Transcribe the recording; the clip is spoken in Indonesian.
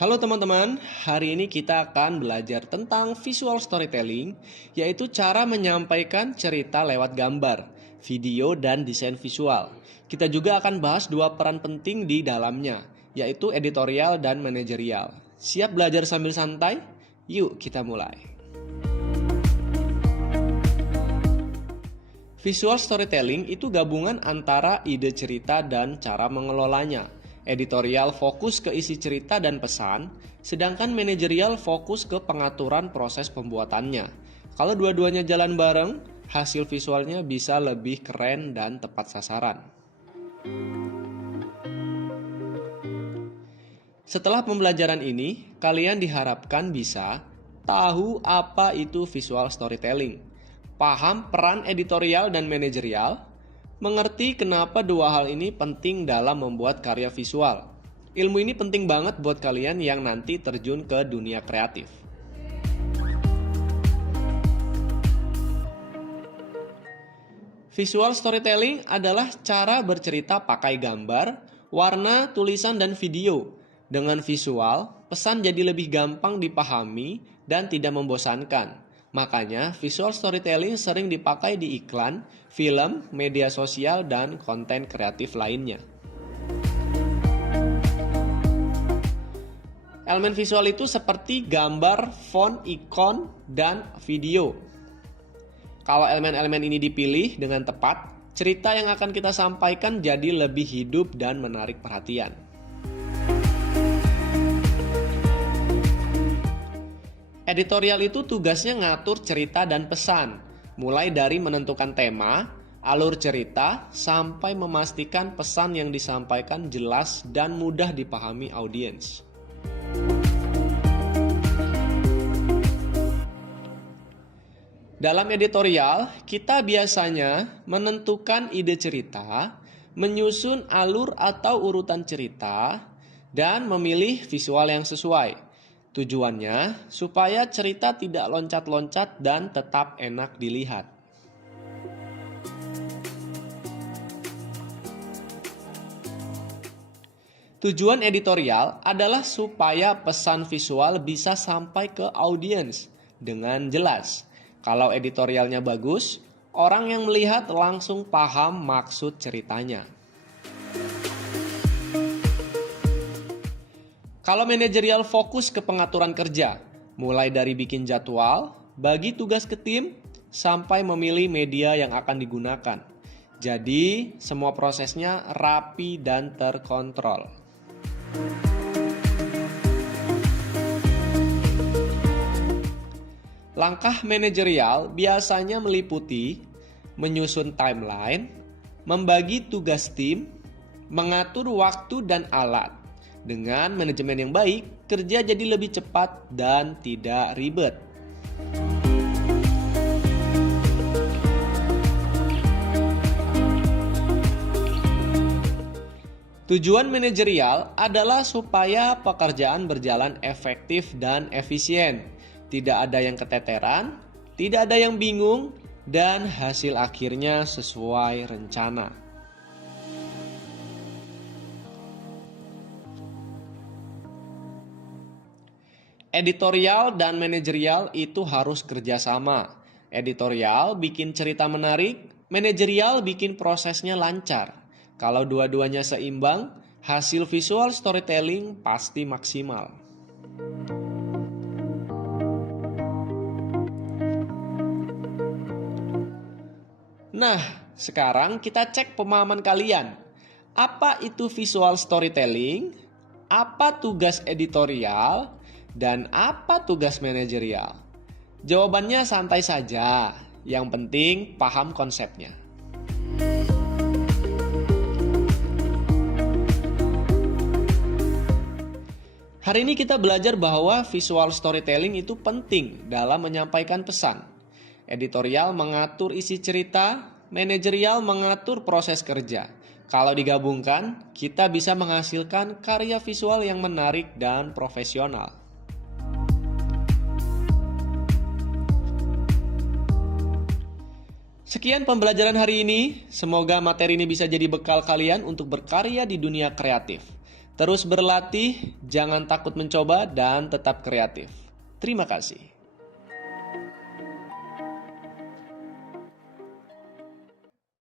Halo teman-teman, hari ini kita akan belajar tentang visual storytelling, yaitu cara menyampaikan cerita lewat gambar, video, dan desain visual. Kita juga akan bahas dua peran penting di dalamnya, yaitu editorial dan manajerial. Siap belajar sambil santai? Yuk kita mulai. Visual storytelling itu gabungan antara ide cerita dan cara mengelolanya. Editorial fokus ke isi cerita dan pesan, sedangkan manajerial fokus ke pengaturan proses pembuatannya. Kalau dua-duanya jalan bareng, hasil visualnya bisa lebih keren dan tepat sasaran. Setelah pembelajaran ini, kalian diharapkan bisa tahu apa itu visual storytelling, paham peran editorial dan manajerial, mengerti kenapa dua hal ini penting dalam membuat karya visual. Ilmu ini penting banget buat kalian yang nanti terjun ke dunia kreatif. Visual storytelling adalah cara bercerita pakai gambar, warna, tulisan, dan video. Dengan visual, pesan jadi lebih gampang dipahami dan tidak membosankan. Makanya, visual storytelling sering dipakai di iklan, film, media sosial, dan konten kreatif lainnya. Elemen visual itu seperti gambar, font, ikon, dan video. Kalau elemen-elemen ini dipilih dengan tepat, cerita yang akan kita sampaikan jadi lebih hidup dan menarik perhatian. Editorial itu tugasnya ngatur cerita dan pesan, mulai dari menentukan tema, alur cerita, sampai memastikan pesan yang disampaikan jelas dan mudah dipahami audiens. Dalam editorial, kita biasanya menentukan ide cerita, menyusun alur atau urutan cerita, dan memilih visual yang sesuai. Tujuannya supaya cerita tidak loncat-loncat dan tetap enak dilihat. Tujuan editorial adalah supaya pesan visual bisa sampai ke audiens dengan jelas. Kalau editorialnya bagus, orang yang melihat langsung paham maksud ceritanya. Kalau manajerial fokus ke pengaturan kerja, mulai dari bikin jadwal, bagi tugas ke tim, sampai memilih media yang akan digunakan. Jadi, semua prosesnya rapi dan terkontrol. Langkah manajerial biasanya meliputi menyusun timeline, membagi tugas tim, mengatur waktu dan alat. Dengan manajemen yang baik, kerja jadi lebih cepat dan tidak ribet. Tujuan manajerial adalah supaya pekerjaan berjalan efektif dan efisien. Tidak ada yang keteteran, tidak ada yang bingung, dan hasil akhirnya sesuai rencana. Editorial dan manajerial itu harus kerjasama. Editorial bikin cerita menarik, manajerial bikin prosesnya lancar. Kalau dua-duanya seimbang, hasil visual storytelling pasti maksimal. Nah, sekarang kita cek pemahaman kalian. Apa itu visual storytelling? Apa tugas editorial? Dan apa tugas manajerial? Jawabannya santai saja, yang penting paham konsepnya. Hari ini kita belajar bahwa visual storytelling itu penting dalam menyampaikan pesan. Editorial mengatur isi cerita, manajerial mengatur proses kerja. Kalau digabungkan, kita bisa menghasilkan karya visual yang menarik dan profesional. Sekian pembelajaran hari ini. Semoga materi ini bisa jadi bekal kalian untuk berkarya di dunia kreatif. Terus berlatih, jangan takut mencoba, dan tetap kreatif. Terima kasih.